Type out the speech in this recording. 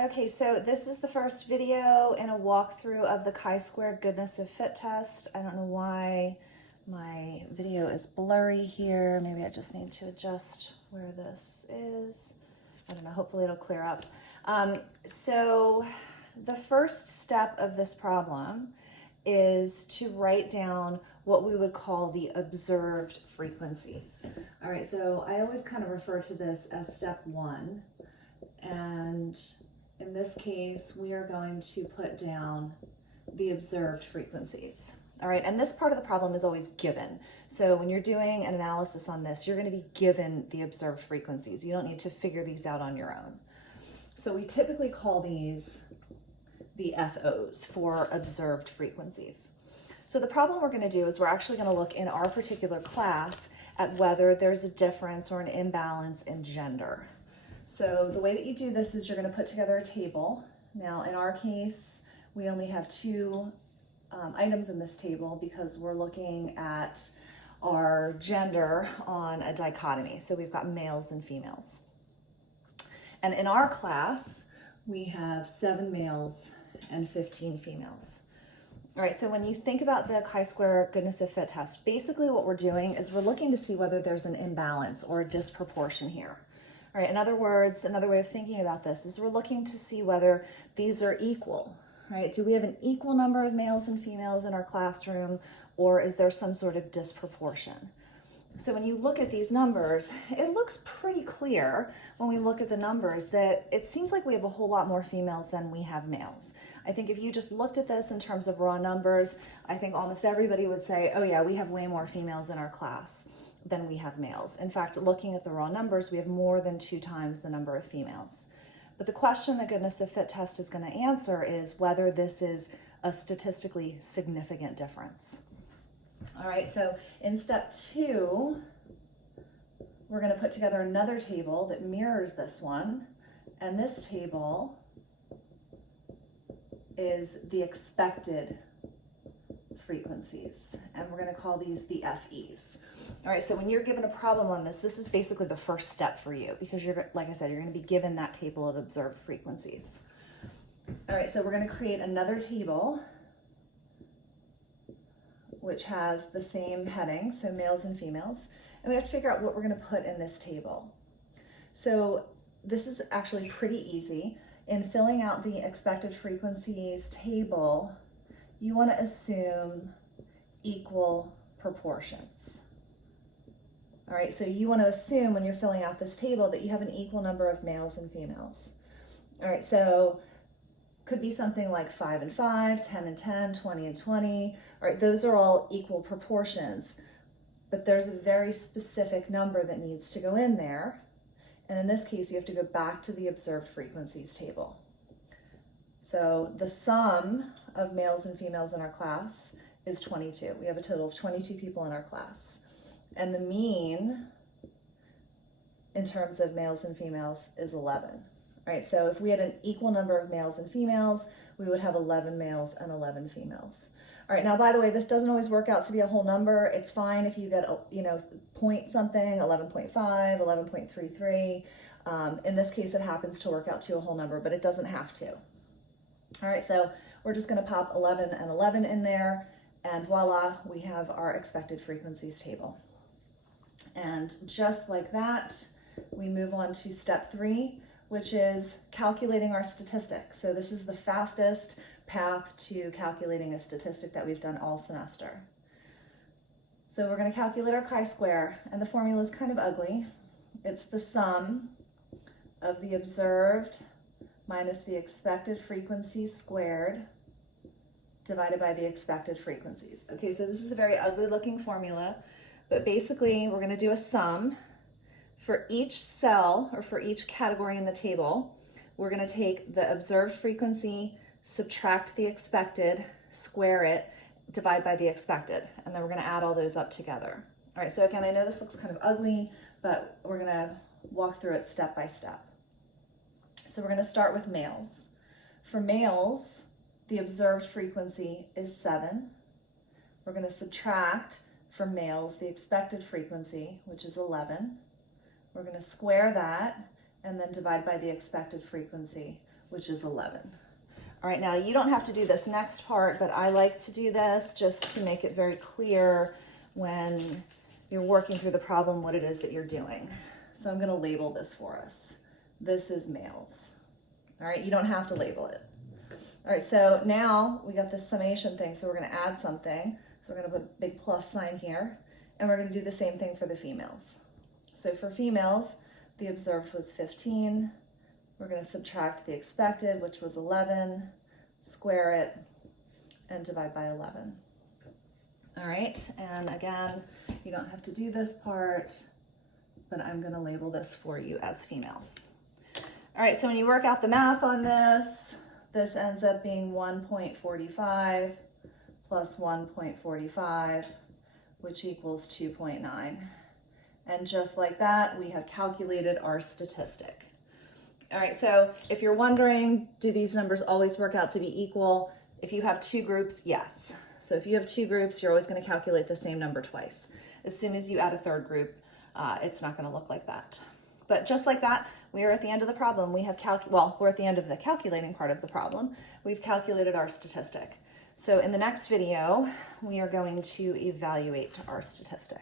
Okay, so this is the first video in a walkthrough of the chi-square goodness of fit test. I don't know why my video is blurry here. Maybe I just need to adjust where this is. I don't know, hopefully it'll clear up. So the first step of this problem is to write down what we would call the observed frequencies. All right, so I always kind of refer to this as step one. And in this case, we are going to put down the observed frequencies. All right, and this part of the problem is always given. So when you're doing an analysis on this, you're going to be given the observed frequencies. You don't need to figure these out on your own. So we typically call these the FOs, for observed frequencies. So the problem we're going to do is we're actually going to look in our particular class at whether there's a difference or an imbalance in gender. So the way that you do this is you're going to put together a table. Now in our case, we only have two items in this table because we're looking at our gender on a dichotomy. So we've got males and females. And in our class, we have 7 males and 15 females. All right, so when you think about the chi-square goodness of fit test, basically what we're doing is we're looking to see whether there's an imbalance or a disproportion here. All right, in other words, another way of thinking about this is we're looking to see whether these are equal, right? Do we have an equal number of males and females in our classroom, or is there some sort of disproportion? So when you look at these numbers, it looks pretty clear when we look at the numbers that it seems like we have a whole lot more females than we have males. I think if you just looked at this in terms of raw numbers, I think almost everybody would say, oh yeah, we have way more females in our class than we have males. In fact, looking at the raw numbers, we have more than 2 times the number of females. But the question the goodness of fit test is going to answer is whether this is a statistically significant difference. All right, so in step 2, we're going to put together another table that mirrors this one, and this table is the expected frequencies, and we're going to call these the FEs. All right, so when you're given a problem on this, this is basically the first step for you because you're, like I said, you're going to be given that table of observed frequencies. All right, so we're going to create another table which has the same heading, so males and females, and we have to figure out what we're going to put in this table. So this is actually pretty easy. In filling out the expected frequencies table, you want to assume equal proportions. All right, so you want to assume when you're filling out this table that you have an equal number of males and females. All right, so could be something like 5 and 5, 10 and 10, 20 and 20. All right, those are all equal proportions, but there's a very specific number that needs to go in there. And in this case, you have to go back to the observed frequencies table. So the sum of males and females in our class is 22. We have a total of 22 people in our class. And the mean in terms of males and females is 11. Right, so if we had an equal number of males and females, we would have 11 males and 11 females. All right, now by the way, this doesn't always work out to be a whole number. It's fine if you get, point something, 11.5, 11.33. In this case, it happens to work out to a whole number, but it doesn't have to. All right, so we're just gonna pop 11 and 11 in there, and voila, we have our expected frequencies table. And just like that, we move on to step 3, which is calculating our statistic. So this is the fastest path to calculating a statistic that we've done all semester. So we're going to calculate our chi-square, and the formula is kind of ugly. It's the sum of the observed minus the expected frequencies squared divided by the expected frequencies. Okay, so this is a very ugly looking formula, but basically we're going to do a sum. For each cell, or for each category in the table, we're going to take the observed frequency, subtract the expected, square it, divide by the expected, and then we're going to add all those up together. All right, so again, I know this looks kind of ugly, but we're going to walk through it step by step. So we're going to start with males. For males, the observed frequency is 7. We're going to subtract from males the expected frequency, which is 11. We're going to square that and then divide by the expected frequency, which is 11. All right, now you don't have to do this next part, but I like to do this just to make it very clear when you're working through the problem what it is that you're doing. So I'm gonna label this for us. This is males. All right, you don't have to label it. All right, so now we got this summation thing, so we're gonna add something. So we're gonna put a big plus sign here, and we're gonna do the same thing for the females. So for females, the observed was 15. We're going to subtract the expected, which was 11, square it, and divide by 11. All right, and again, you don't have to do this part, but I'm going to label this for you as female. All right, so when you work out the math on this, this ends up being 1.45 plus 1.45, which equals 2.9. And just like that, we have calculated our statistic. All right, so if you're wondering, do these numbers always work out to be equal? If you have two groups, yes. So if you have two groups, you're always going to calculate the same number twice. As soon as you add a third group, it's not going to look like that. But just like that, we are at the end of the problem. We have we're at the end of the calculating part of the problem. We've calculated our statistic. So in the next video, we are going to evaluate our statistic.